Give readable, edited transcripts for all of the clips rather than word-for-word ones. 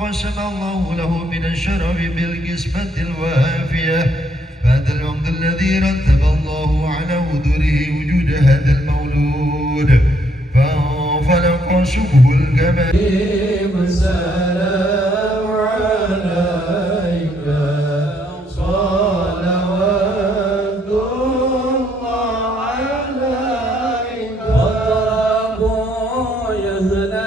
قسم الله له من الشرف بالقسمة الوافية بعد الوقت الذي رتب الله على وجوده وجود هذا المولود فانفلق سبه الكمال. السلام عليك صلوات الله عليك وطابوا يهدى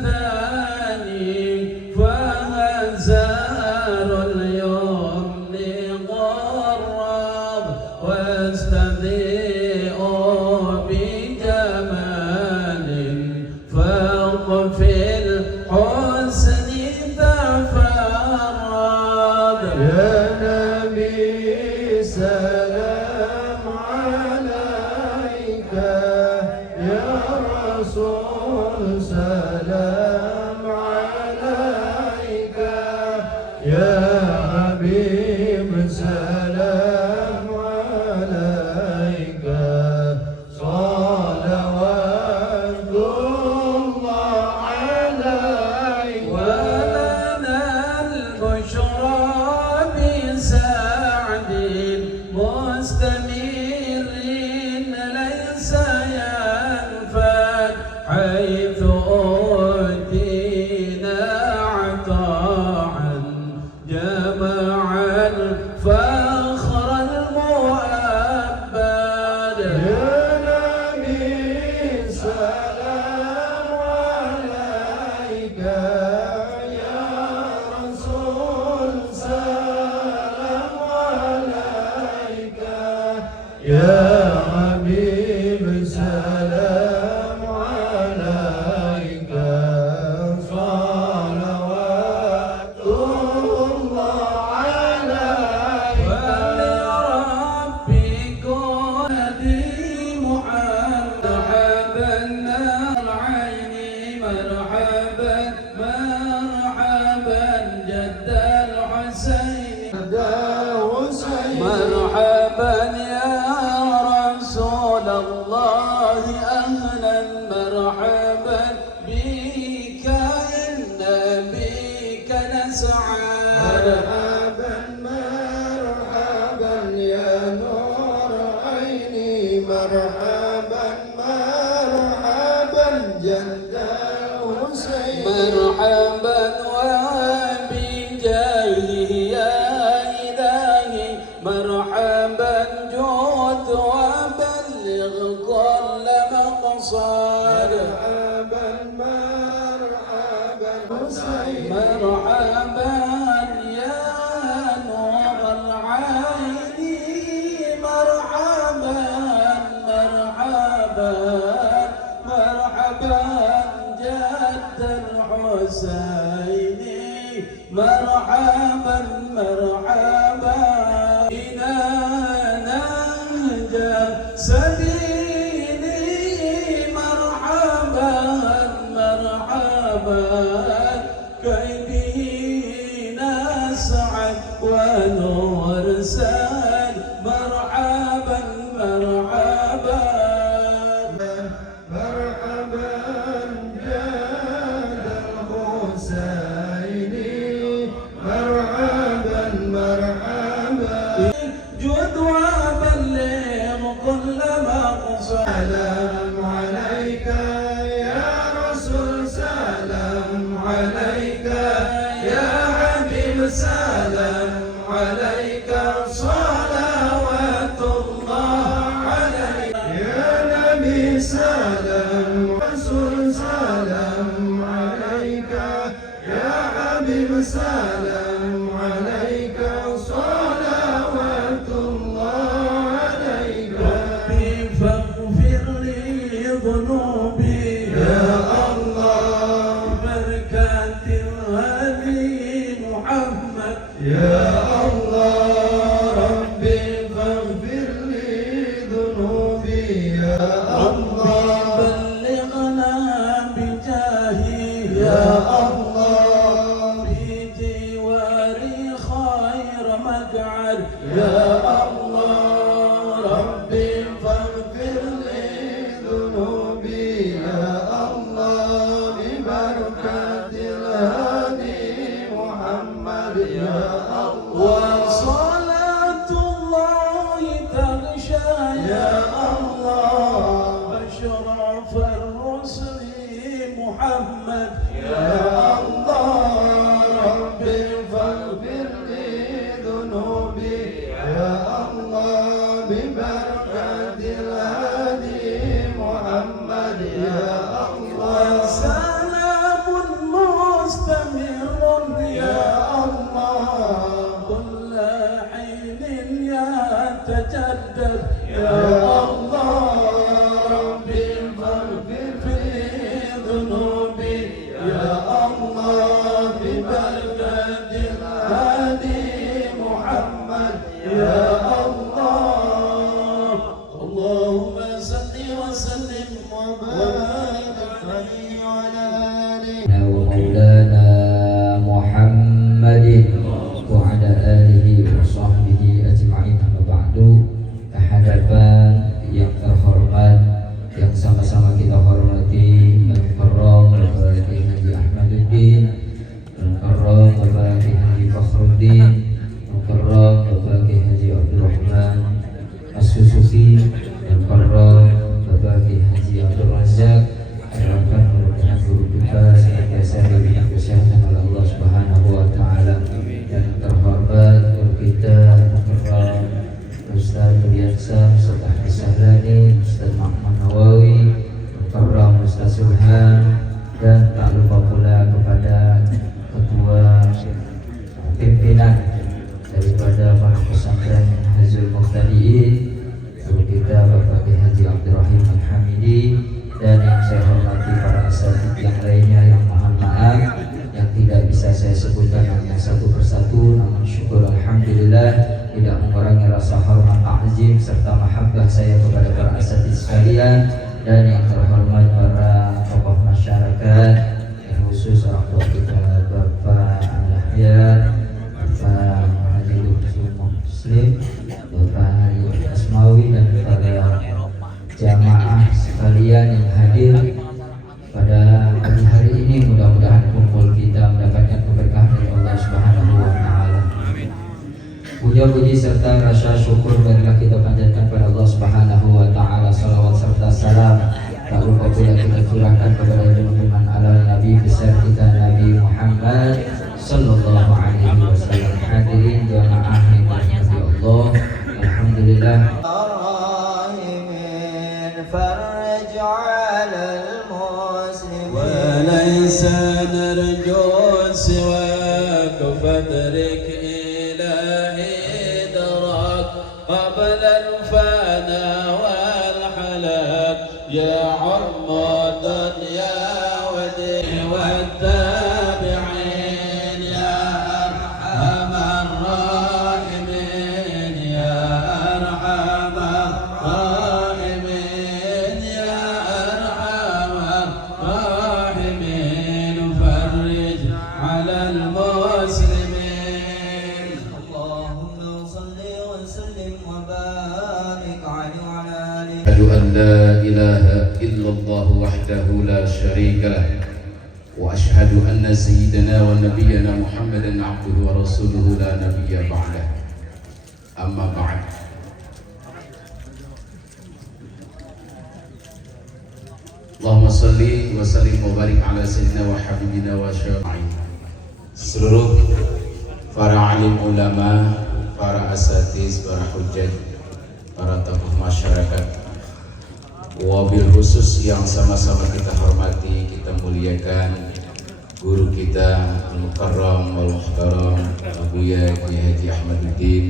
المثاني فهزار اليوم لغرب واستضيء بجمال فوق الحسن تفرد. يا نبي سلام عليك يا رسول سلام عليك يا حبيب سلام عليك صلوات الله عليك. ولنا البشرى بسعد مستمر ليس ينفد حيث أوتينا عطاء جمع الفخر المؤبد. يا نبي سلام عليك يا رسول سلام عليك يا حبيب سلام عليك صلوات الله عليك. ولربك هدي مرحبا العين مرحبا مرحبا جد الحسين مرحبا يا رسول الله أهلا مرحبا بك إن بك نسعد. مرحبا مرحبا يا نور عيني مرحبا مرحبا جد الحسين مرحبا وبجاهه يا إلهي مرحبا جود وبلغ كل مقصد. مرحبا مرحبا حسين مرحبا يا نور العين مرحبا مرحبا مرحبا جد الحسين مرحبا مرحبا إلى نهج سبيلي مرحبا مرحبا كي به نسعد ونرسل مرحبا مرحبا مرحبا جاد الحسين مرحبا مرحبا جد وبلغ كل مقصد. سلام عليك يا رسول سلام عليك يا حبيب سلام عليك صلوات الله عليك. يا نبي سلام رسول سلام عليك يا حبيب سلام عليك صلوات الله عليك. ربي فاغفر لي ذنوبي يا الله بركات الهدي محمد يا الله. ربي فاغفر لي ذنوبي يا الله بلغنا بجاهي يا الله في جواري خير مقعد يا الله. ربي فاغفر لي ذنوبي يا الله ببركات الهدي وصلاة الله تغشى يا الله أشرف الرسل محمد يا الله رب فاغفر لي ذنوبي يا الله ببركة الهادي محمد يا الله سلام مستمر يا الله كل حين يتجدد يا الله ربي فاغفر لي ذنوبي يا الله ببركة الهادي محمد يا الله اللهم صل وسلم وبارك عليه وعلى آله ومولانا محمد وعلى آله وصحبه أجمعين. Amma ba'du. Kehadapan yang terhormat, yang sama-sama kita hormati Al-Mukarram Al-Baraki Haji Ahmaduddin, Al-Mukarram Al-Baraki Haji Fakhruddin, Al-Mukarram Al-Baraki Haji Abdurrahman As-Susufi, Al-Mukarram Al-Baraki Haji Abdul Razak. Harapkan mudah-mudahan guru kita senantiasa diberikan kesehatan oleh Allah Subhanahu wa taala. Dan terhormat guru kita Al-Mukarram Ustaz Biasa, Ustaz Ahmad Sahlani, Ustaz Muhammad Nawawi, Al-Mukarram Ustaz Subhan, dan tak lupa pula kepada ketua pimpinan daripada Pondok Pesantren Hazul Muhtadiin, guru kita Bapak Kiai Haji Abdurrahim Al-Hamidi, dan yang saya hormati para asatidz yang lainnya yang mohon maaf yang tidak bisa saya sebutkan hanya satu persatu, namun syukur alhamdulillah tidak mengurangi rasa hormat, ta'zim serta mahabbah saya kepada para asatidz sekalian, dan yang terhormat para tokoh masyarakat, yang khusus orang tua kita Bapak Al-Ahyar, Bapak Haji Lutfi Muslim, Bapak Haji Asmawi, dan para jamaah sekalian yang hadir pada pagi hari ini. Mudah-mudahan kumpul kita mendapatkan keberkahan dari Allah Subhanahu wa taala. Puja-puji serta rasa syukur marilah kita panjatkan pada Allah Subhanahu wa taala. Salawat serta salam tak lupa pula kita curahkan kepada junjungan ala Nabi besar kita Nabi Muhammad sallallahu alaihi wasallam. Hadirin jamaah yang dirahmati Allah, alhamdulillah فرج على المسلمين وليس نرجو سواك فادرك إلهي دراك قبل الفنا والحلاك يا عم الدنيا ودين والتابعين يا أرحم الراحمين يا أرحم الراحمين يا أرحم الراحمين فرج على المسلمين اللهم صل وسلم وبارك عليه وعلى آله. أشهد أن لا إله إلا الله وحده لا شريك له وأشهد أن سيدنا ونبينا محمدا عبده ورسوله لا نبي بعده. أما بعد، اللهم صل وسلم وبارك على سيدنا وحبيبنا وشفيعنا. Seluruh para alim ulama, para asatiz, para hujjaj, para tokoh masyarakat, wabil khusus yang sama-sama kita hormati, kita muliakan guru kita Al-Mukarram wal-Muhtaram Abuya Kiai Haji Ahmaduddin,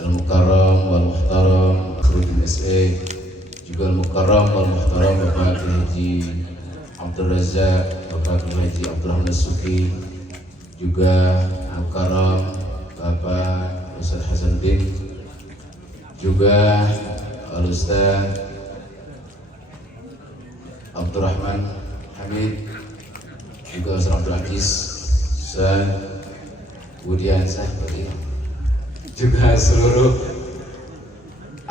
Al-Mukarram wal-Muhtaram Fakhruddin S.A., juga Al-Mukarram wal-Muhtaram Bapak Kiai Haji Abdul Razak, Bapak Kiai Haji Abdurrahman As-Sufi, juga Al-Mukarram Bapak Ustaz Hasanuddin, juga Al-Ustaz Abdurrahman Hamid, juga Ustaz Abdul Aziz, Ustaz Budiansyah, juga seluruh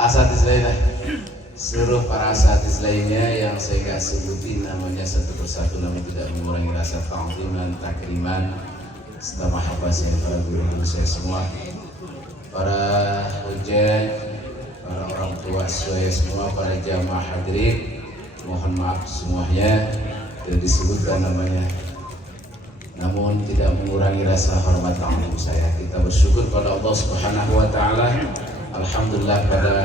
asatidz lainnya, seluruh para asatidz lainnya yang saya nggak sebutin namanya satu persatu, namun tidak mengurangi rasa ta'ziman, takriman serta mahabbah saya, para guru-guru saya semua, para hujan, para orang tua saya semua, para jamaah hadirin, mohon maaf semuanya tidak disebutkan namanya, namun tidak mengurangi rasa hormat tamu saya. Kita bersyukur pada Allah Subhanahu wa Ta'ala. Alhamdulillah pada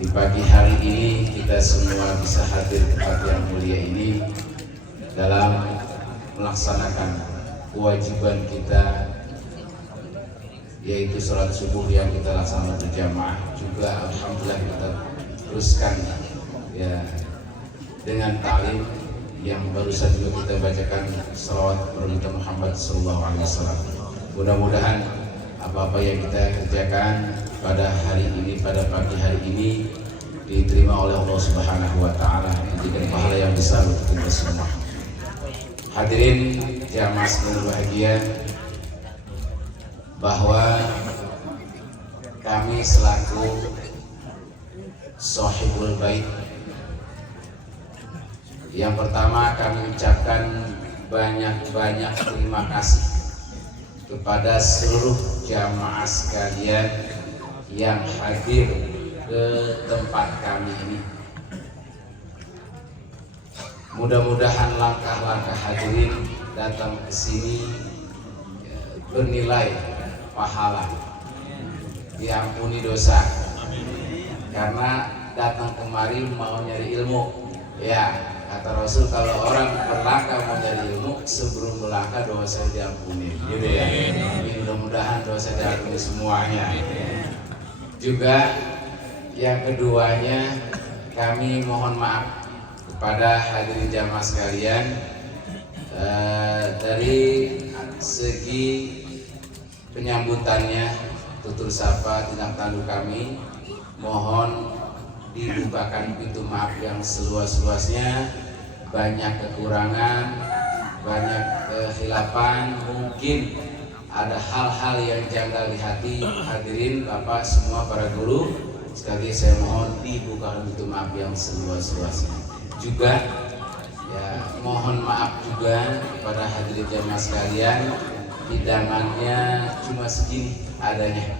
di pagi hari ini kita semua bisa hadir di tempat yang mulia ini dalam melaksanakan kewajiban kita, yaitu sholat subuh yang kita laksanakan berjamaah. Juga alhamdulillah kita teruskan ya dengan ta'lim yang barusan juga kita bacakan salawat Nabi Muhammad SAW. Mudah-mudahan apa-apa yang kita kerjakan pada hari ini, pada pagi hari ini diterima oleh Allah Subhanahu wa Ta'ala, menjadikan pahala yang besar untuk kita semua. Hadirin jamaah sekalian bahagia, bahwa kami selaku Shahibul Bait, yang pertama kami ucapkan banyak-banyak terima kasih kepada seluruh jamaah sekalian yang hadir ke tempat kami ini. Mudah-mudahan langkah-langkah hadirin datang ke sini bernilai pahala, diampuni dosa, karena datang kemari mau nyari ilmu. Ya, kata Rasul, kalau orang berlangkah mau nyari ilmu, sebelum berlangkah dosa diampuni, gitu ya. Jadi mudah-mudahan dosa diampuni semuanya. Juga yang keduanya, kami mohon maaf kepada hadirin jamaah sekalian, dari segi penyambutannya, tutur sapa, tindak tanduk kami, mohon dibukakan pintu maaf yang seluas-luasnya. Banyak kekurangan, banyak kehilapan, mungkin ada hal-hal yang janggal di hati hadirin Bapak semua, para guru sekali, saya mohon dibukakan pintu maaf yang seluas-luasnya. Juga ya mohon maaf juga kepada hadirin jamaah sekalian, hidangannya cuma segini adanya,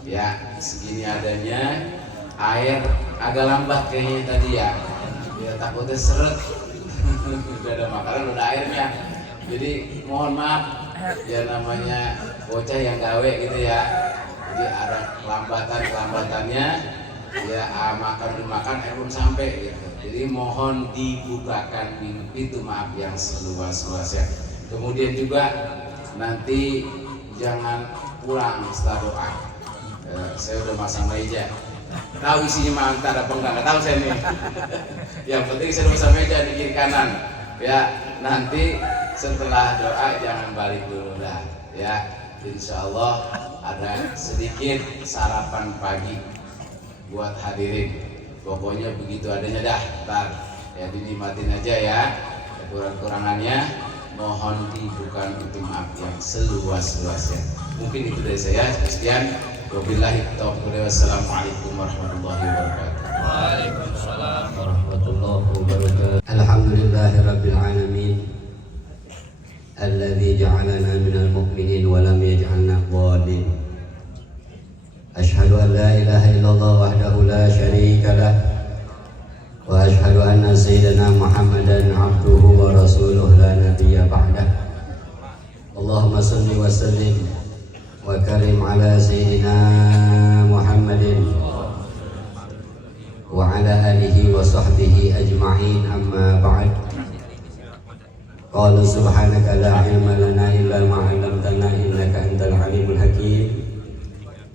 ya segini adanya. Air agak lambat kayaknya tadi ya takutnya seret. Udah ada makanan, udah airnya, jadi mohon maaf ya, namanya bocah yang gawe gitu ya, jadi ada kelambatan-kelambatannya ya, makan dimakan air pun sampai gitu. Jadi mohon dibukakan pintu maaf yang seluas-luasnya. Kemudian juga nanti jangan pulang setelah doa. Saya udah masang meja, tahu isinya mantap apa enggak, nggak tahu saya nih. Yang penting saya masang meja di kiri kanan ya. Nanti setelah doa jangan balik dulu dah ya. Insya Allah ada sedikit sarapan pagi buat hadirin. Pokoknya begitu adanya dah, ntar ya dinikmatin aja ya. Kurang-kurangannya mohon dibuka pintu maaf yang seluas-luasnya. Mungkin itu dari saya. Sekian. Wabillahi taufiq. Wassalamualaikum warahmatullahi wabarakatuh. Waalaikumsalam warahmatullahi wabarakatuh. Alhamdulillahirabbil alamin. Alladzi ja'alana minal mu'minin wa lam yaj'alna dhalin. Asyhadu an la ilaha illallah wahdahu la syarika lah, wa asyhadu anna sayyidana Muhammadan abduhu wa rasuluh la nabiyya ba'dah. Allahumma shalli wa sallim wa karim ala sayyidina Muhammadin wa ala alihi wa sahbihi ajma'in, amma ba'd. Qala subhanaka la ilma lana illa ma 'allamtana innaka antal alimul hakim.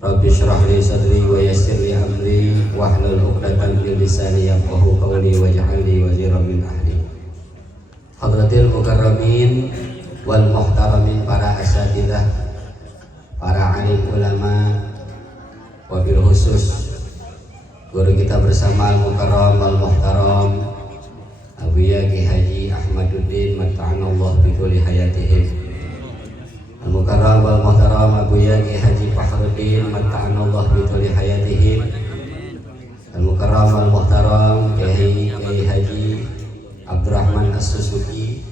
Rabbi shrah li sadri wa yassir li amri wahlul 'uqdatam min lisani yafqahu qawli waj'al li waziran min ahli. Hadratil mukarramin wal muhtaramin, para asatidzah, para alim ulama, wabil khusus guru kita bersama al-mukarram wal-muhtaram Abu Yagi Haji Ahmaduddin Matta'anallah bikuli hayatihim. Al-mukarram wal-muhtaram Abu Yagi Haji Fahruddin Matta'anallah bikuli hayatihim. Al-mukarram wal-muhtaram Kiai Haji Abdurrahman As-Susuki,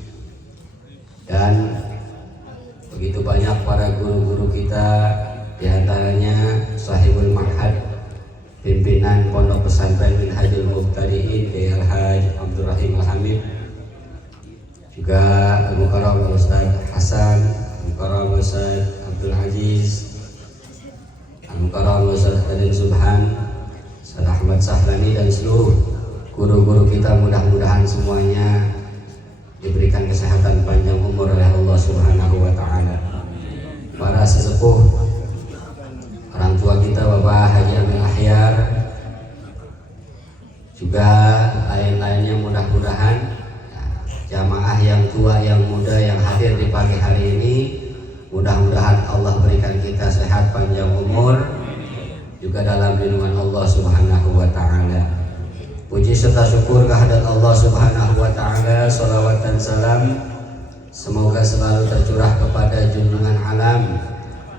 dan begitu Pesantren Minhajul Mubtadiin Kiai Al-Haj Abdul Rahim Al-Hamid, juga Al-Mukarram Ustaz Hasan, Al-Mukarram Ustaz Abdul Aziz, Al-Mukarram Ustaz Adin Subhan, Ustaz Ahmad Sahlani, dan seluruh guru-guru kita. Mudah-mudahan semuanya diberikan kesehatan panjang umur oleh Allah Subhanahu wa Ta'ala. Para sesepuh, orang tua kita Bapak Haji Amin Ahyar, juga lain-lainnya, mudah-mudahan jamaah yang tua, yang muda, yang hadir di pagi hari ini, mudah-mudahan Allah berikan kita sehat panjang umur, juga dalam lindungan Allah Subhanahu wa Ta'ala. Puji serta syukur kehadirat Allah Subhanahu wa Ta'ala, salawat dan salam semoga selalu tercurah kepada junjungan alam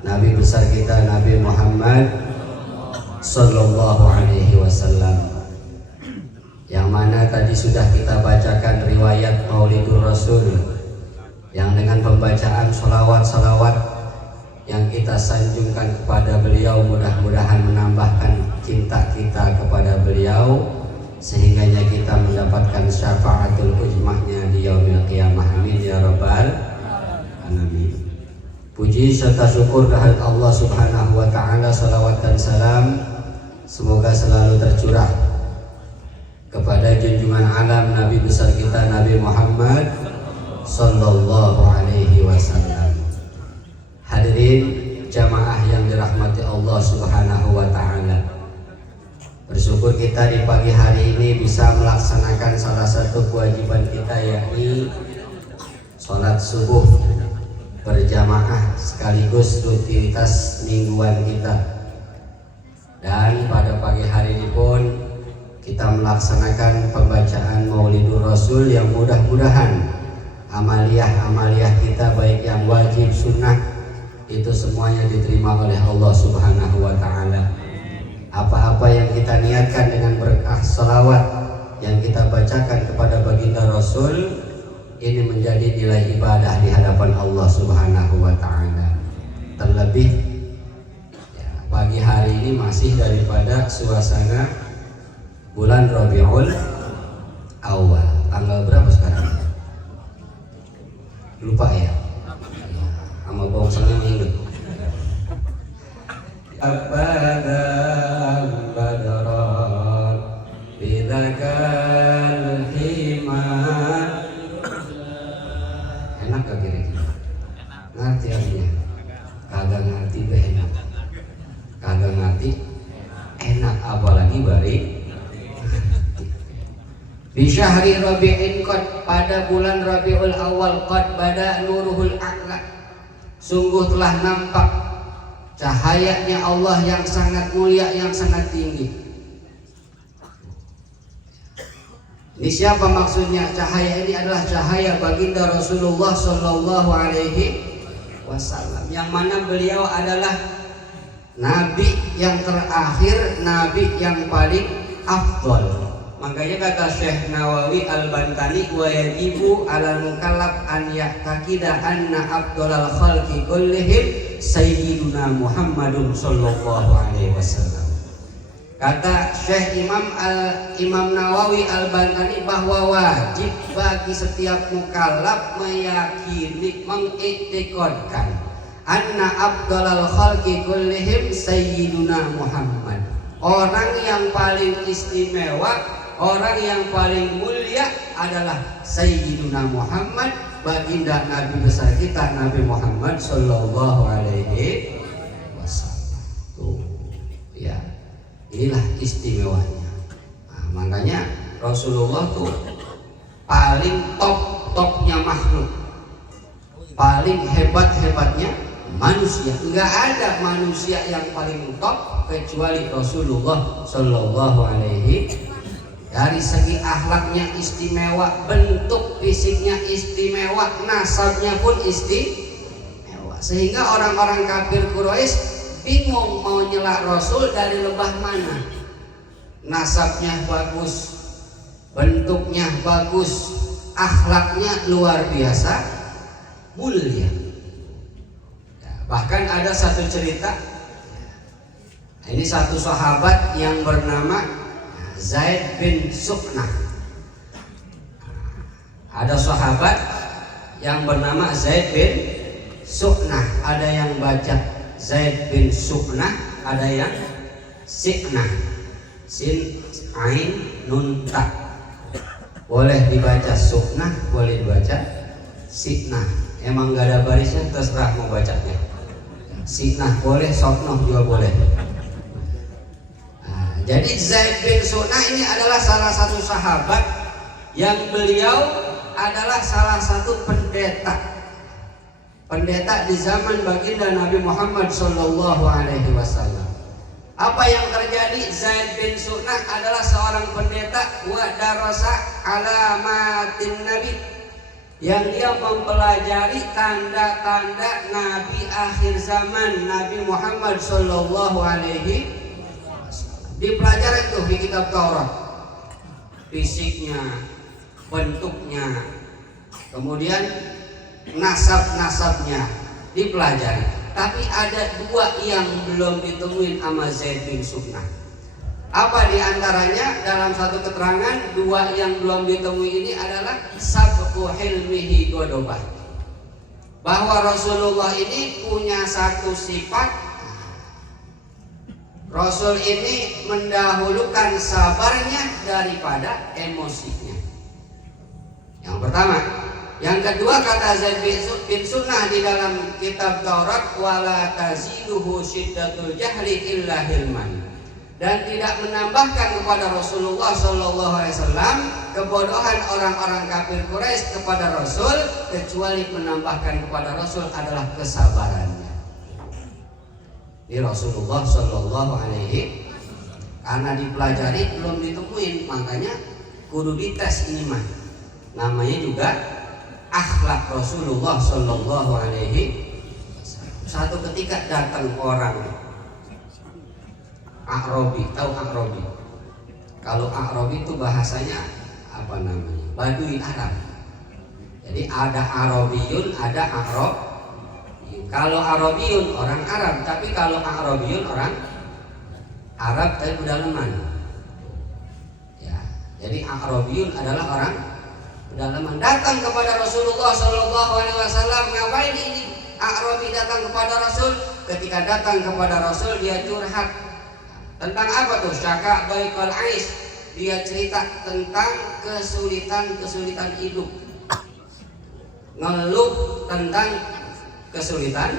Nabi besar kita Nabi Muhammad sallallahu alaihi wasallam, yang mana tadi sudah kita bacakan riwayat Maulidur Rasul, yang dengan pembacaan salawat-salawat yang kita sanjungkan kepada beliau mudah-mudahan menambahkan cinta kita kepada beliau, sehingganya kita mendapatkan syafaatul uzmahnya di yaumil qiyamah. Amin ya rabbal alamin. Puji serta syukur kehadirat Allah Subhanahu wa Ta'ala, salawat dan salam semoga selalu tercurah kepada junjungan alam Nabi besar kita Nabi Muhammad sallallahu alaihi wasallam. Hadirin jamaah yang dirahmati Allah Subhanahu wa Ta'ala, bersyukur kita di pagi hari ini bisa melaksanakan salah satu kewajiban kita, yakni sholat subuh berjamaah sekaligus rutinitas mingguan kita. Dan pada pagi hari ini pun kita melaksanakan pembacaan Maulidur Rasul yang mudah-mudahan amaliyah kita baik yang wajib sunnah itu semuanya diterima oleh Allah Subhanahu wa Ta'ala. Apa-apa yang kita niatkan dengan berkah salawat yang kita bacakan kepada baginda Rasul, ini menjadi nilai ibadah di hadapan Allah Subhanahu wa Ta'ala. Terlebih ya, pagi hari ini masih daripada suasana bulan Rabiul Awal. Tanggal berapa sekarang? Lupa ya? Sama bongsanya ingat. Abadan badran bidakal himan. Enak gak kira-kira? Ngerti artinya? Kagak ngerti be enak. Kagak ngerti enak, apalagi bari. Di syahri Rabi'in qad, pada bulan Rabiul Awal, qad bada nuruhul a'la, sungguh telah nampak cahayanya Allah yang sangat mulia, yang sangat tinggi. Ini siapa maksudnya? Cahaya ini adalah cahaya baginda Rasulullah Sallallahu Alaihi Wasallam, yang mana beliau adalah Nabi yang terakhir, Nabi yang paling afdal. Makanya kata Syekh Nawawi Al-Bantani, wa yajibu 'alal mukallaf an ya'taqida anna afdalal khalqi kullihim sayyiduna Muhammadun sallallahu alaihi wasallam. Kata Syekh Imam Nawawi Al-Bantani bahwa wajib bagi setiap mukallaf meyakini, mengiktikadkan anna afdalal khalqi kullihim sayyiduna Muhammad. Orang yang paling istimewa, orang yang paling mulia adalah Sayyiduna Muhammad, baginda Nabi besar kita Nabi Muhammad Sallallahu Alaihi Wasallam. Tuh, ya, inilah istimewanya. Nah, makanya Rasulullah tuh paling top-topnya makhluk, paling hebat-hebatnya manusia. Enggak ada manusia yang paling top kecuali Rasulullah Sallallahu Alaihi. Dari segi akhlaknya istimewa, bentuk fisiknya istimewa, nasabnya pun istimewa, sehingga orang-orang kafir Quraisy bingung mau nyela Rasul dari lebah mana. Nasabnya bagus, bentuknya bagus, akhlaknya luar biasa mulia. Bahkan ada satu cerita, ini satu sahabat yang bernama Zaid bin Su'nah. Ada sahabat yang bernama Zaid bin Su'nah. Ada yang baca Zaid bin Su'nah, ada yang Si'nah. Sin, Ain, Nun, Ta. Boleh dibaca Su'nah, boleh dibaca Si'nah. Emang gak ada barisnya, terserah mau bacanya. Si'nah boleh, Soknoh juga boleh. Nah, jadi Zaid bin Su'nah ini adalah salah satu sahabat yang beliau adalah salah satu pendeta di zaman baginda Nabi Muhammad Sallallahu Alaihi Wasallam. Apa yang terjadi? Zaid bin Su'nah adalah seorang pendeta wa darasa alamatin Nabi, yang dia mempelajari tanda-tanda Nabi akhir zaman, Nabi Muhammad Sallallahu Alaihi Wasallam. Dipelajari tuh di kitab Taurat, fisiknya, bentuknya, kemudian nasab-nasabnya dipelajari. Tapi ada dua yang belum ditemuin sama Zaid bin Su'nah. Apa diantaranya? Dalam satu keterangan, dua yang belum ditemui ini adalah sabqu hilmihi godobah, bahwa Rasulullah ini punya satu sifat. Rasul ini mendahulukan sabarnya daripada emosinya. Yang pertama. Yang kedua, kata Zaid bin Su'nah di dalam kitab Taurat, wala taziduhu syiddatul jahli illa hilman, dan tidak menambahkan kepada Rasulullah SAW kebodohan orang-orang kafir Quraisy kepada Rasul, kecuali menambahkan kepada Rasul adalah kesabarannya. Di Rasulullah SAW, karena dipelajari belum ditemuin, makanya kudu dites ini mah. Namanya juga akhlak Rasulullah Sallallahu Alaihi Wasallam. Satu ketika datang orang A'rabi, tahu A'rabi? Kalau A'rabi itu bahasanya apa namanya? Baduy Arab. Jadi ada Arabiyun, ada A'rabi. Kalau Arabiyun orang Arab, tapi kalau A'rabiyun orang Arab tapi pedalaman. Ya, jadi A'rabiyun adalah orang pedalaman. Datang kepada Rasulullah Sallallahu Alaihi Wasallam. Ngapain ini A'rabi datang kepada Rasul? Ketika datang kepada Rasul, dia curhat tentang apa tuh? Syaka baikal ais. Dia cerita tentang kesulitan hidup, ngeluh tentang kesulitan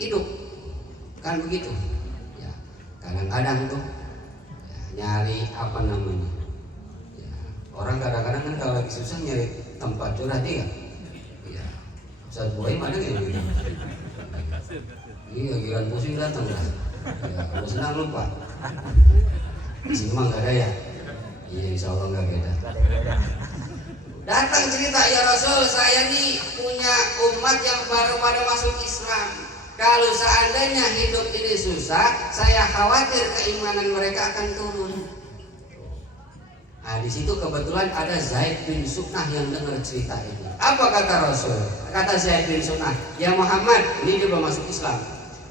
hidup, kan begitu ya. Kadang-kadang tuh ya, nyari apa namanya ya, orang kadang-kadang kan kalau lagi susah nyari tempat curhat dia ya. Ustaz Boy mana kayak gitu, iya giliran pusing datang lah ya, kalau senang lupa. Di sini mah nggak ada ya, iya insya Allah nggak beda. Datang cerita, ya Rasul, saya nih punya umat yang baru pada masuk Islam. Kalau seandainya hidup ini susah, saya khawatir keimanan mereka akan turun. Nah, di situ kebetulan ada Zaid bin Su'nah yang dengar cerita ini. Apa kata Rasul? Kata Zaid bin Su'nah, ya Muhammad, ini dia belum masuk Islam.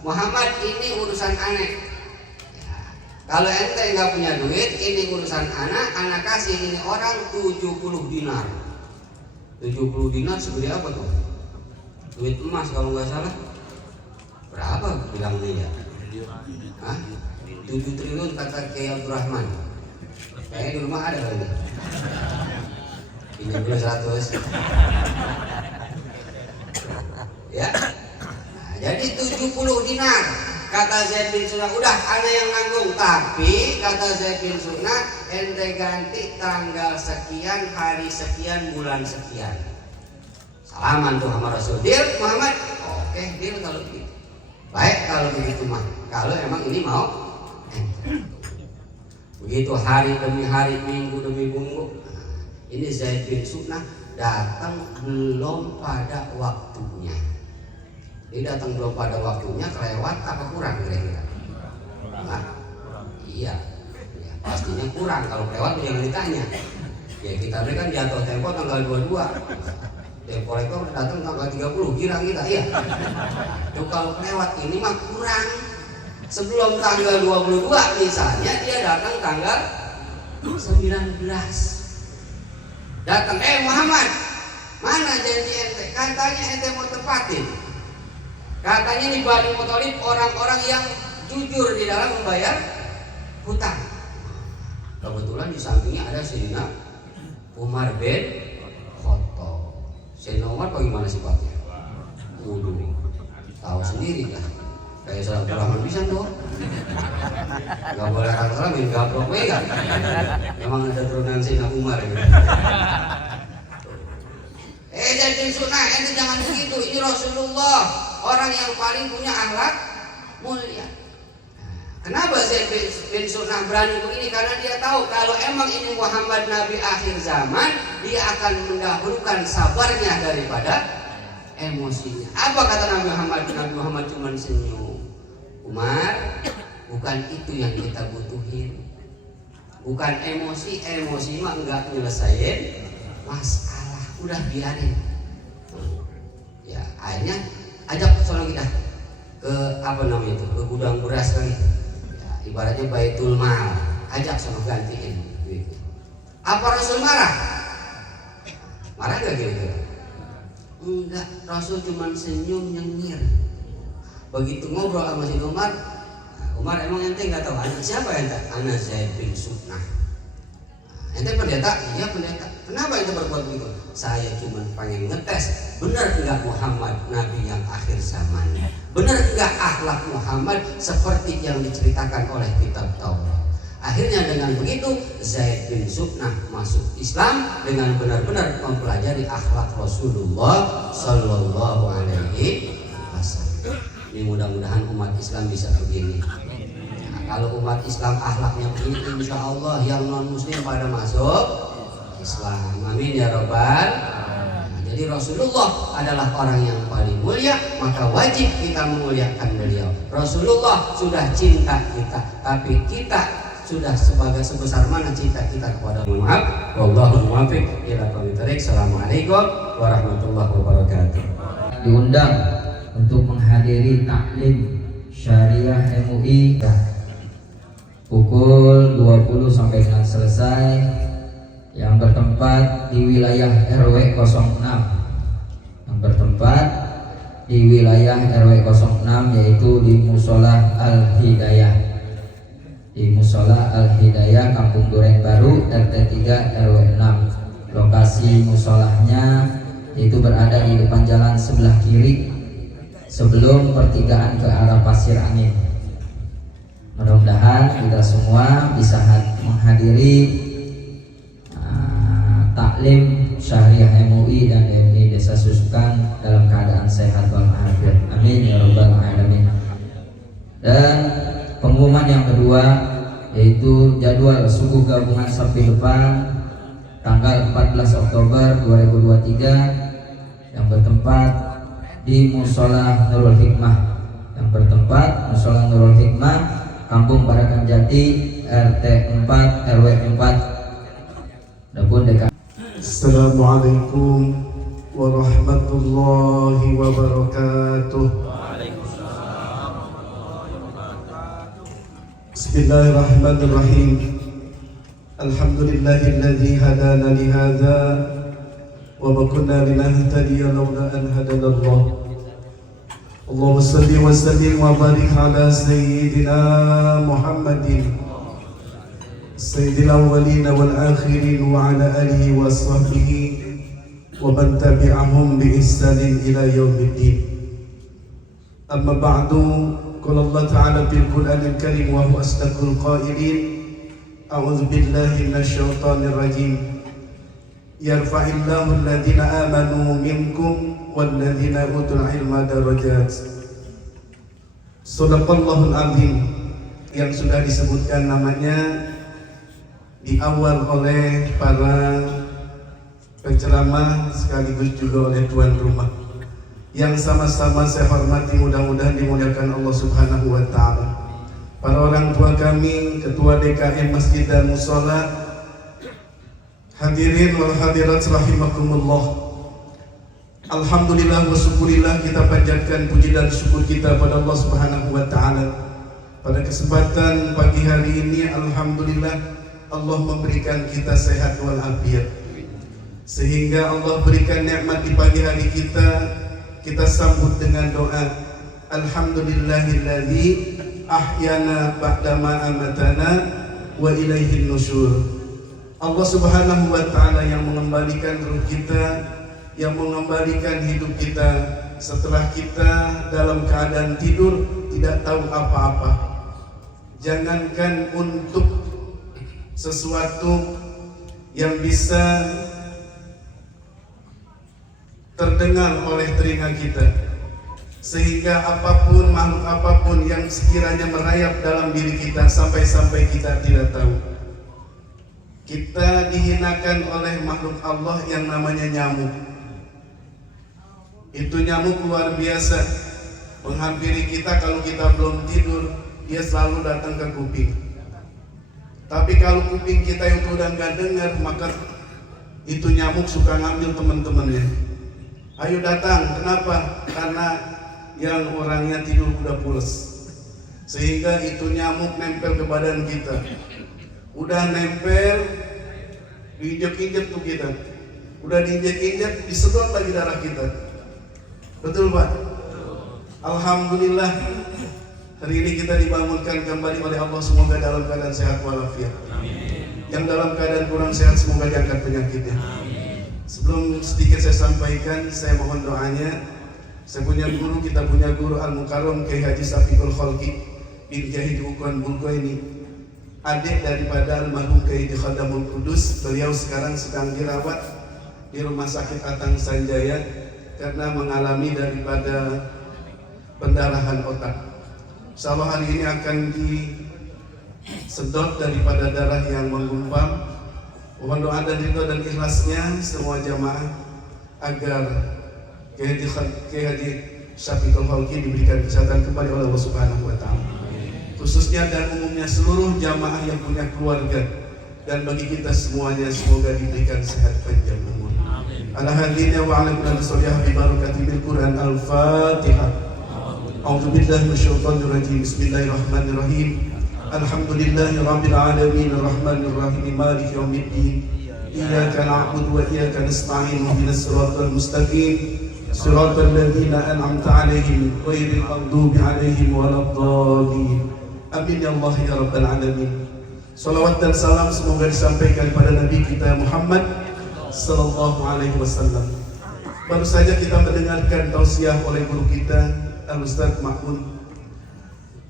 Muhammad, ini urusan aneh. Ya, kalau ente nggak punya duit, ini urusan anak kasih ini orang 70 dinar. 70 dinar segede apa tuh? Duit emas kalau nggak salah. Berapa bilang dia? Hah? 7 triliun kata Kiai Abdurrahman. Kayaknya di rumah ada kali. Pinjam dulu 100. Ya. Nah, jadi 70 dinar. Kata Zaid bin Su'nah, udah ana yang nanggung. Tapi kata Zaid bin Su'nah, ente ganti tanggal sekian, hari sekian, bulan sekian. Salaman tuh sama Rasul. Deal Muhammad? Oke, deal kalau begitu. Baik kalau begitu mah. Kalau emang ini mau begitu hari demi hari, minggu demi minggu. Ini Zaid bin Su'nah datang belum pada waktunya. Dia datang belum pada waktunya, kelewat apa kurang kira-kira? Nah, iya, ya, pastinya kurang. Kalau kelewat jangan ditanya. Ya kita ini kan jatuh tempo tanggal 22. Tempo itu datang tanggal 30, kira kita iya. Tuh kalau kelewat ini mah kurang. Sebelum tanggal 22 misalnya dia datang tanggal 19. Datang, Muhammad, mana janji ente? Katanya ente mau tepatin. Katanya di Bani Muthalib orang-orang yang jujur di dalam membayar hutang. Kebetulan di sampingnya ada Sayyidina Umar bin Khattab. Sayyidina Umar bagaimana sifatnya? Waduh, tahu sendiri kan? Kayak Salaturahman bisa dong. Gak boleh kata main gabrok kan? Memang ada turunan Sayyidina Umar gitu. Jadi sunnah, ente jangan begitu. Ini Rasulullah, orang yang paling punya akhlak mulia. Kenapa Zaid bin Sunnah berani begini? Karena dia tahu kalau emang ini Muhammad Nabi akhir zaman, dia akan mendahulukan sabarnya daripada emosinya. Apa kata Nabi Muhammad? Nabi Muhammad cuma senyum. Umar, bukan itu yang kita butuhin. Bukan emosi mah enggak nyelesain masalah. Udah biarin. Ya, akhirnya ajak sono kita ke apa namanya itu, ke gudang beras kali. Ibaratnya Baitul Mal, ajak sama gantiin gitu. Apa Rasul marah? Marah gak kira-kira? Enggak, Rasul cuma senyum nyengir. Begitu ngobrol sama si Umar, Umar emang ente nggak tahu anak siapa ente? Anak Zaid bin Sunnah. Ente pendeta? Iya pendeta. Kenapa ente berbuat begitu? Saya cuma pengen ngetes, benar enggak Muhammad Nabi yang akhir zaman? Benar enggak akhlak Muhammad seperti yang diceritakan oleh kitab Taurat? Akhirnya dengan begitu Zaid bin Sunnah masuk Islam dengan benar-benar mempelajari akhlak Rasulullah Sallallahu Alaihi Wasallam. Ini mudah-mudahan umat Islam bisa begini. Nah, kalau umat Islam akhlaknya begini, insya Allah yang non Muslim pada masuk Islam. Amin ya Rabbal. Jadi Rasulullah adalah orang yang paling mulia, maka wajib kita memuliakan beliau. Rasulullah sudah cinta kita, tapi kita sudah sebagai sebesar mana cinta kita kepada Muhammad. Wallahu muwaffiq ila aqwamit thoriq. Assalamualaikum warahmatullahi wabarakatuh. Diundang untuk menghadiri taklim Syariah MUI pukul 20 sampai dengan selesai, yang bertempat di wilayah RW 06, yang bertempat di wilayah RW 06 yaitu di Musola Al-Hidayah, di Musola Al-Hidayah Kampung Duren Baru RT 3 RW 6. Lokasi musolahnya itu berada di depan jalan sebelah kiri sebelum pertigaan ke arah Pasir Angin. Mudah-mudahan kita semua bisa menghadiri taklim Syariah MUI dan MUI Desa Susukan dalam keadaan sehat walafiat. Amin ya Rabbal Alamin. Dan pengumuman yang kedua yaitu jadwal subuh gabungan Sapi depan tanggal 14 Oktober 2023 yang bertempat di Musola Nurul Hikmah, yang bertempat Musola Nurul Hikmah Kampung Barakan Jati RT 4 RW 4. Adapun dekat. Assalamualaikum warahmatullahi wabarakatuh. Bismillahirrahmanirrahim. Alhamdulillahilladzi hadana li hadza wa ma kunna linahtadiya lawla an hadana Allah. Allahumma salli wa sallim wa barik ala sayyidina Muhammadin sayyidil awwalin wal akhirin wa ala alihi wa sahbihi wa man tabi'ahum bi ihsanin ila yaumiddin. Amma ba'du, qala Allah ta'ala fil Qur'anil Karim wa huwa asdaqul qailin. A'udzu billahi minasy syaithanir rajim. Yarfa'illahu alladhina amanu minkum walladzina utul ilma darajat. Shadaqallahul azim, yang sudah disebutkan namanya di awal oleh para penceramah sekaligus juga oleh tuan rumah yang sama-sama saya hormati, mudah-mudahan dimuliakan Allah Subhanahu wa taala. Para orang tua kami, ketua DKM Masjid dan Musola, hadirin wal hadirat rahimakumullah. Alhamdulillah wa syukurillah, kita panjatkan puji dan syukur kita pada Allah Subhanahu wa taala. Pada kesempatan pagi hari ini alhamdulillah Allah memberikan kita sehat walafiat, sehingga Allah berikan nikmat di pagi hari kita sambut dengan doa alhamdulillahilladzi ahyana ba'dama amatana wa ilaihin nusyur. Allah Subhanahu wa taala yang mengembalikan ruh kita, yang mengembalikan hidup kita setelah kita dalam keadaan tidur tidak tahu apa-apa. Jangankan untuk sesuatu yang bisa terdengar oleh telinga kita, sehingga apapun, makhluk apapun yang sekiranya merayap dalam diri kita sampai-sampai kita tidak tahu. Kita dihinakan oleh makhluk Allah yang namanya nyamuk. Itu nyamuk luar biasa, menghampiri kita kalau kita belum tidur, dia selalu datang ke kuping. Tapi kalau kuping kita itu udah nggak dengar, maka itu nyamuk suka ngambil teman-temannya. Ayo datang, kenapa? Karena yang orangnya tidur udah pules, sehingga itu nyamuk nempel ke badan kita. Udah nempel, diinjek-injek tuh kita. Udah diinjek-injek, disedot lagi darah kita. Betul Pak? Alhamdulillah, hari ini kita dibangunkan kembali oleh Allah, semoga dalam keadaan sehat walafiat. Yang dalam keadaan kurang sehat semoga diangkat penyakitnya. Sebelum sedikit saya sampaikan, saya mohon doanya. Saya punya guru, kita punya guru Al-Mukarram Kiai Haji Safiqul Khalqi bin Kiai Ukwan Bulgo ini, adik daripada almarhum Kiai Khadamul Kudus. Beliau sekarang sedang dirawat di Rumah Sakit Atang Sanjaya karena mengalami daripada pendarahan otak. Insyaallah hari ini akan disedot daripada darah yang menggumpal. Mohon doa dan ridho dan ikhlasnya semua jamaah agar Kiai Haji Safiqul Khalqi diberikan kesehatan kembali oleh Allah Subhanahu wa taala. Khususnya dan umumnya seluruh jamaah yang punya keluarga, dan bagi kita semuanya semoga diberikan sehat panjang umur. Ala hadina wa ala kulli sholih bi barakatil Quran Al-Fatihah. A'udzu billahi minasyaitonir rajim. Bismillahirrahmanirrahim. Alhamdulillahi rabbil alamin arrahmanir rahim maliki yaumiddin. Iyyaka na'budu wa iyyaka nasta'in ihdinas siratal mustaqim siratal ladzina an'amta 'alaihim ghairil maghdubi 'alaihim waladdallin. Amin ya Allah ya rabbal alamin. Salawat dan salam semoga disampaikan pada Nabi kita Muhammad sallallahu alaihi wasallam. Baru saja kita mendengarkan tausiah oleh guru kita Al-Ustaz Ma'mun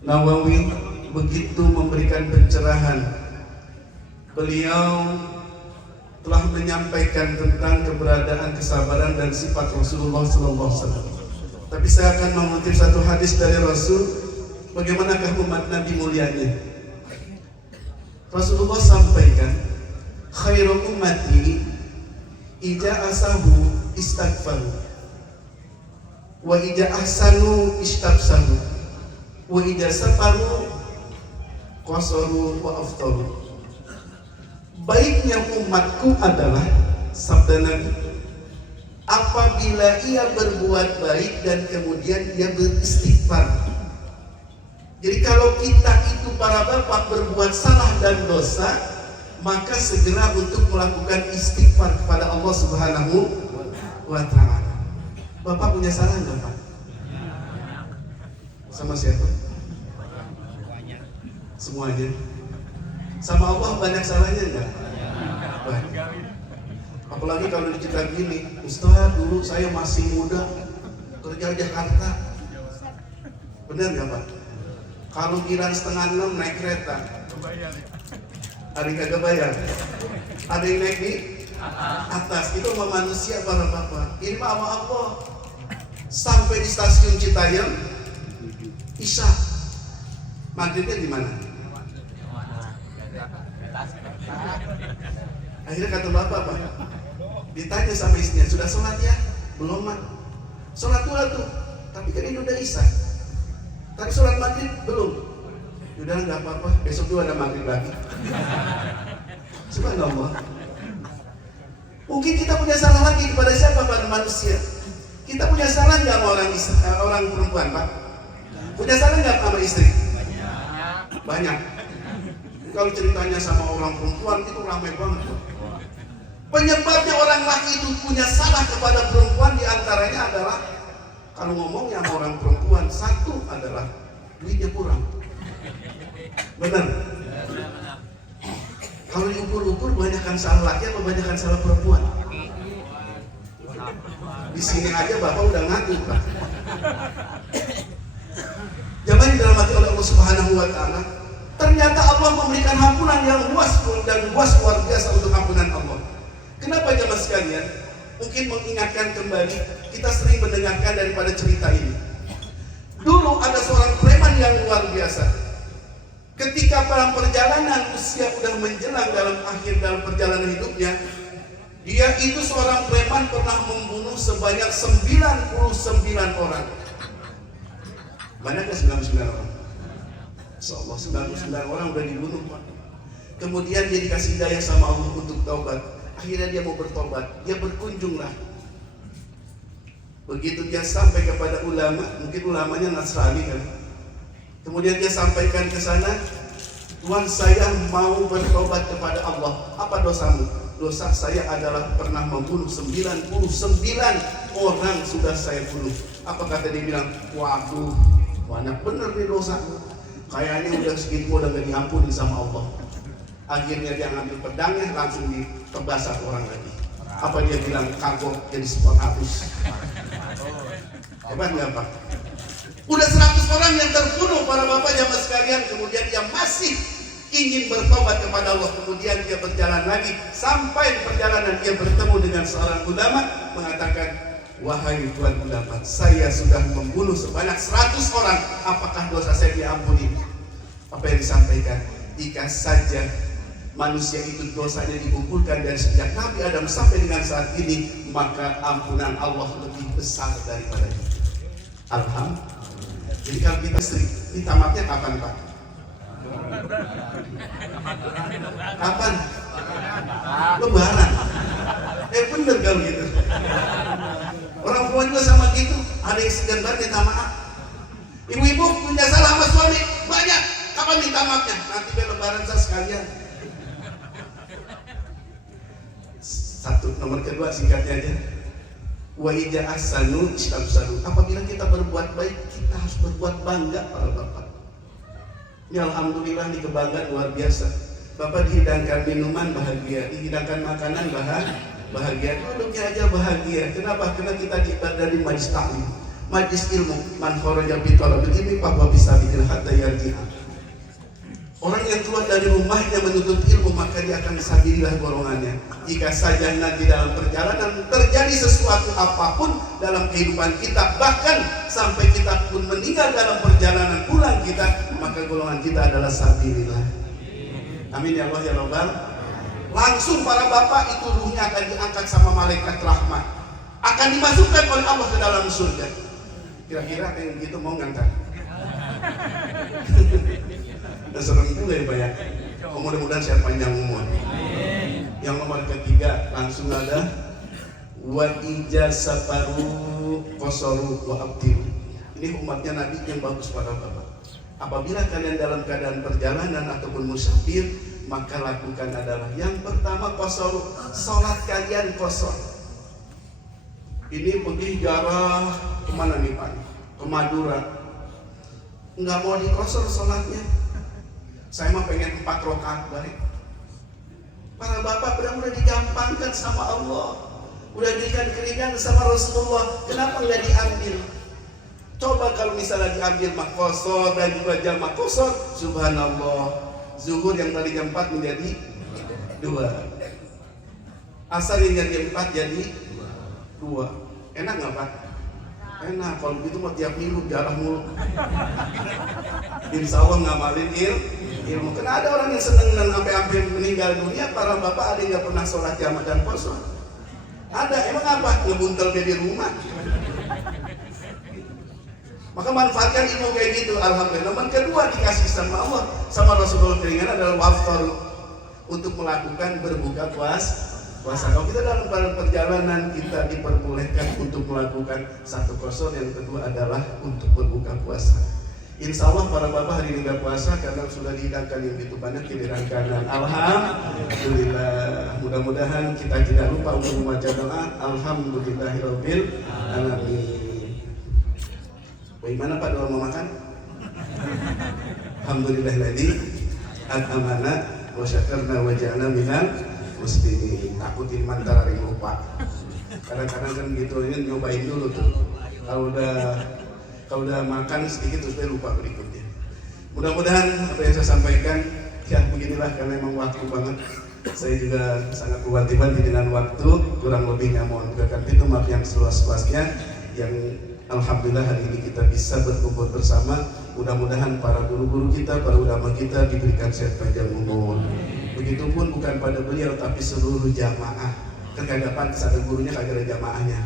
Nawawi, begitu memberikan pencerahan. Beliau telah menyampaikan tentang keberadaan kesabaran dan sifat Rasulullah SAW. Tapi saya akan mengutip satu hadis dari Rasul, bagaimanakah umat Nabi mulianya. Rasulullah sampaikan, khairul ummati ija asahu istaghfaru wa ija ahsanu istabsaru wa ija safaru qasaru wa aftaru. Baiknya umatku adalah, sabda Nabi, apabila ia berbuat baik dan kemudian ia beristighfar. Jadi kalau kita itu para bapak berbuat salah dan dosa, maka segera untuk melakukan istighfar kepada Allah Subhanahu wa ta'ala. Bapak punya salah nggak Pak? Sama siapa? Semuanya. Sama Allah banyak salahnya enggak? Banyak. Apalagi kalau dicerita gini, Ustaz dulu saya masih muda kerja di Jakarta. Benar nggak Pak? Kalau kira 5:30 naik kereta, ada yang kagak bayar, ada yang naik di atas. Itu sama manusia para bapak. Ini mah sama Allah. Sampai di stasiun Citayam, Isya, maghribnya di mana? Akhirnya kata bapak, Pak, ditanya sama istrinya, sudah sholat ya? Belum Mak. Sholat dulu tuh, tapi kan ini udah Isya. Tapi sholat maghrib belum. Udah nggak apa-apa, besok juga ada maghrib lagi. Subhanallah. Mungkin kita punya salah lagi kepada siapa pada manusia? Kita punya salah nggak sama orang perempuan Pak? Punya salah nggak sama istri? Banyak. Kalau ceritanya sama orang perempuan itu ramai banget. Penyebabnya orang laki itu punya salah kepada perempuan diantaranya adalah kalau ngomongnya sama orang perempuan, satu adalah duitnya kurang. Benar? Kalau diukur-ukur banyakkan salah laki atau banyakkan salah perempuan? Di sini aja Bapak udah ngaku, Pak. Jamaah yang dirahmati oleh Allah Subhanahu wa taala, ternyata Allah memberikan ampunan yang luas dan luas luar biasa untuk ampunan Allah. Kenapa jamaah sekalian? Mungkin mengingatkan kembali, kita sering mendengarkan daripada cerita ini. Dulu ada seorang preman yang luar biasa. Ketika dalam perjalanan usia sudah menjelang dalam perjalanan hidupnya, dia itu seorang preman pernah membunuh sebanyak 99 orang. Banyak gak 99 orang? Insyaallah 99 orang udah dibunuh, Pak. Kemudian dia dikasih hidayah sama Allah untuk taubat. Akhirnya dia mau bertobat, dia berkunjunglah. Begitu dia sampai kepada ulama, mungkin ulamanya Nasrani kan. Kemudian dia sampaikan ke sana, Tuhan, saya mau bertobat kepada Allah. Apa dosamu? Dosa saya adalah pernah membunuh 99 orang sudah saya bunuh. Apa kata dia bilang? Waduh, banyak bener nih dosa. Kayaknya udah segitu udah gak diampuni sama Allah. Akhirnya dia ngambil pedangnya langsung ditebas satu orang lagi. Apa dia bilang? Kagok jadi 100. Hebat nggak Pak? Udah 100 orang yang terbunuh para bapak jamaah sekalian. Kemudian dia masih ingin bertobat kepada Allah. Kemudian dia berjalan lagi sampai di perjalanan dia bertemu dengan seorang ulama mengatakan, wahai tuan ulama, saya sudah membunuh sebanyak 100 orang. Apakah dosa saya diampuni? Apa yang disampaikan? Jika saja manusia itu dosanya dikumpulkan dari sejak Nabi Adam sampai dengan saat ini, maka ampunan Allah lebih besar daripada itu. Alhamdulillah. Jadi kalau kita sering, ini tamatnya kapan Pak? Kapan? Lebaran. Bener kalau gitu. Orang tua juga sama gitu, ada yang segan banget minta maaf. Ibu-ibu punya salah sama suami, banyak. Kapan minta maafnya? Nanti biar lebaran saya sekalian. Satu, nomor kedua singkatnya aja. Wa ija ahsanu istabsaru. Apabila kita berbuat baik, kita harus berbuat bangga para bapak. Ini alhamdulillah ini kebanggaan luar biasa. Bapak dihidangkan minuman bahagia, dihidangkan makanan bahagia. Duduknya aja bahagia. Kenapa? Karena kita dari majlis taklim, majlis ilmu. Man kharaja bi talabil ilmi fa huwa bisabiqil hatta yarji'a. Orang yang keluar dari rumahnya menuntut ilmu, maka dia akan disabilillah golongannya. Jika saja nanti dalam perjalanan terjadi sesuatu apapun dalam kehidupan kita, bahkan sampai kita pun meninggal dalam perjalanan pulang kita, maka golongan kita adalah sabilillah. Amin ya Allah ya Rabbal. Langsung para bapak itu ruhnya akan diangkat sama malaikat rahmat, akan dimasukkan oleh Allah ke dalam surga. Kira-kira yang gitu mau ngangkat? Dan serem juga ya Pak ya. Mudah-mudahan sehat panjang umur. Yang nomor ketiga langsung ada wa ijasabaru qasaru wa abdiru. Ini umatnya Nabi yang bagus para bapak. Apabila kalian dalam keadaan perjalanan ataupun musafir, maka lakukan adalah yang pertama qasaru, salat kalian qasar. Ini pergi jarah kemana nih Pak? Ke Madura. Enggak mau dikosor salatnya. Saya mah pengen 4 rakaat baik. Para bapak udah digampangkan sama Allah, udah diberikan keringan sama Rasulullah. Kenapa nggak diambil? Coba kalau misalnya diambil makosor dan juga jam makosor, subhanallah, zuhur yang tadi jam 4 menjadi 2, asar yang jam 4 jadi 2. Enak nggak Pak? Enak. Kalau begitu mau tiap minggu jarah mulu. Insya Allah ngamalin ilmu. Karena ada orang yang seneng dan sampai meninggal dunia, para bapak ada yang nggak pernah sholat jamaah dan puasa. Ada, emang apa? Ngebuntel dia di rumah. Maka manfaatkan ilmu kayak gitu, alhamdulillah. Nomor kedua dikasih sama Allah, sama Rasulullah keringan adalah waftar untuk melakukan berbuka puasa. Kalau kita dalam perjalanan, kita diperbolehkan untuk melakukan satu qasar, yang kedua adalah untuk berbuka puasa. Insya Allah para bapak hari ini nggak puasa karena sudah dihidangkan yang itu banyak giliran kanan. Alhamdulillah. Mudah-mudahan kita tidak lupa untuk membaca doa. Alhamdulillahirabbil alamin. Bagaimana Pak doa mau makan? Alhamdulillahilladzi at'amana wa syakarna wa ja'alna minal muslimin. Takutin mantar hari lupa. Kadang-kadang kan gitu ini nyobain dulu tuh. Kalau udah makan sedikit terus dia lupa berikutnya. Mudah-mudahan apa yang saya sampaikan ya beginilah karena memang waktu banget. Saya juga sangat berhati-hati dengan waktu, kurang lebihnya mohon diberkahi itu maaf yang seluas-luasnya. Yang alhamdulillah hari ini kita bisa berkumpul bersama. Mudah-mudahan para guru-guru kita, para ulama kita diberikan sehat panjang umur. Begitupun bukan pada beliau tapi seluruh jamaah. Kan kagak pantas ada gurunya kagak ada jamaahnya.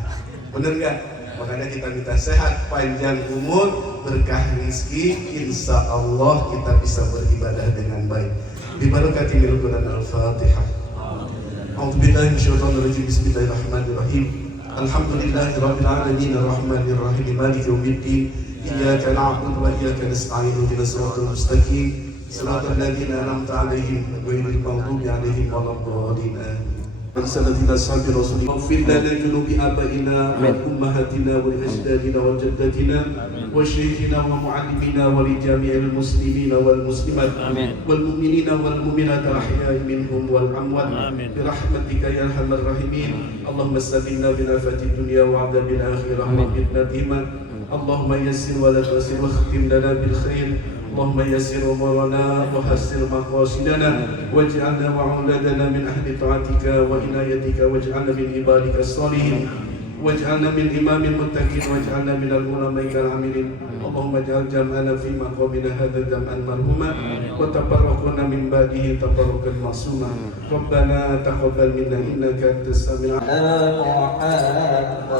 Bener nggak? Makanya kita minta sehat, panjang umur, berkah rezeki, insya Allah kita bisa beribadah dengan baik. Bibarakati minal Quran al-Fatihah. A'udzubillahi minasyaitonirrajim. Bismillahirrahmanirrahim. Alhamdulillahirabbil alamin arrahmanir rahim maliki yaumiddin. Iyyaka na'budu wa iyyaka nasta'in ihdinas siratal mustaqim. Shiratal ladzina an'amta 'alaihim ghairil maghdubi 'alaihim waladdallin. Assalamualaikum warahmatullahi wabarakatuh. Ighfir lana junubi abaina wa ummahatina wa ajdadina wa jaddatina wa shaykhina wa muallimina wa li jami'il muslimina wal muslimat wal mu'minina wal mu'minat ahya'i minhum wal amwat bi rahmatika ya arhamar rahimin. Allahumma sallimna bi nafatid dunya wa 'adzabil akhirah wa fitnatima. Allahumma yassir wa la tu'sir wa khtim lana bil khair. اللهم يسر امورنا وحسن مقاصدنا واجعلنا وأولادنا من أهل طاعتك وعنايتك واجعلنا من عبادك الصالحين واجعلنا من إمام المتقين واجعلنا من العلماء العاملين. اللهم اجعل جمعنا في مقامنا هذا جمعا مرحوما وتفرقنا من بعده تفرقا معصوما. ربنا تقبل منا إنك أنت السميع محمد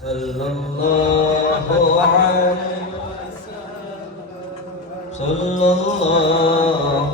صلى الله عليه صلى الله